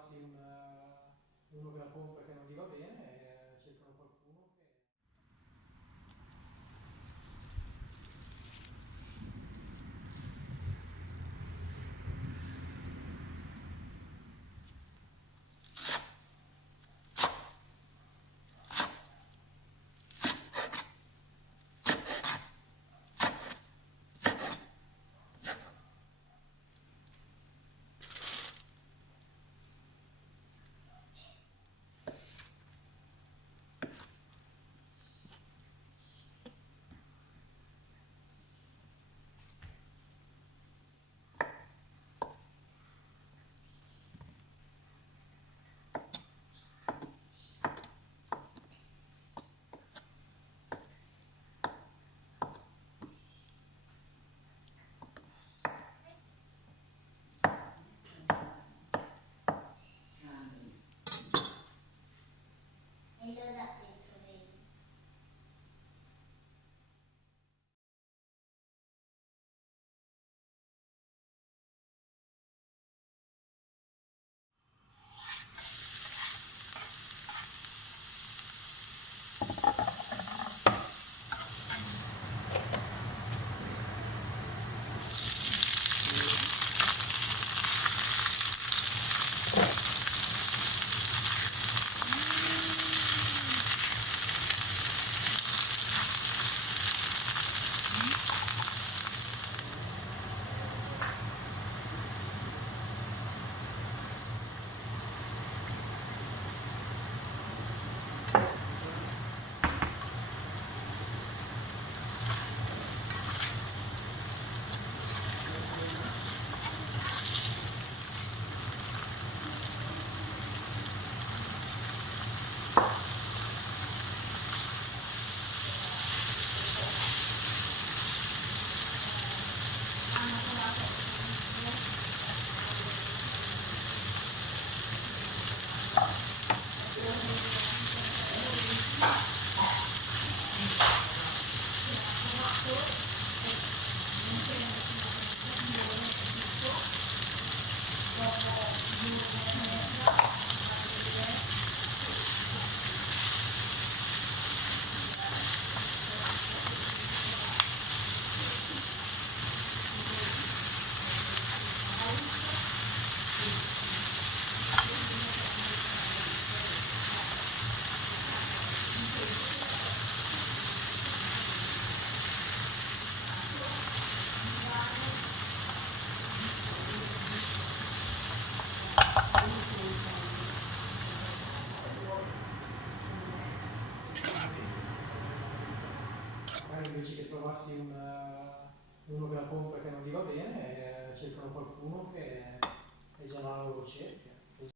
trovarsi uno che la compra che non gli va bene, cercano qualcuno che... Magari invece che trovarsi uno che la compra che non gli va bene, cercano qualcuno che è già là la loro cerchia.